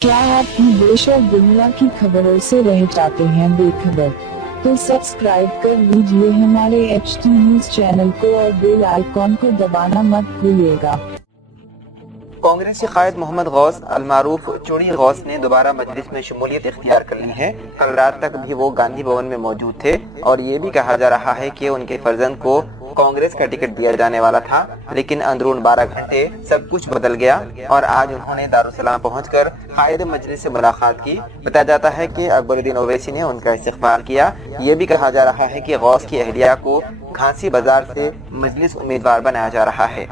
क्या आप देश और दुनिया की खबरों से रह जाते हैं बेखबर? तो सब्सक्राइब कर लीजिए हमारे HT न्यूज चैनल को और बेल आइकॉन को दबाना मत भूलिएगा। कांग्रेसी कायद मोहम्मद गौस अलमारूफ चूड़ी गौस ने दोबारा मजलिस में शमूलियत इख्तियार कर ली है। कल रात तक भी वो गांधी भवन में मौजूद थे और ये भी कहा जा रहा है कि उनके फर्जंद को कांग्रेस का टिकट दिया जाने वाला था, लेकिन अंदरून 12 घंटे सब कुछ बदल गया और आज उन्होंने दारुसलाम पहुंचकर कायद मजलिस से मुलाकात की। बताया जाता है कि अकबर उद्दीन ओवैसी ने उनका इस्तकबाल किया। ये भी कहा जा रहा है कि गौस की अहलिया को घासी बाजार से मजलिस उम्मीदवार बनाया जा रहा है।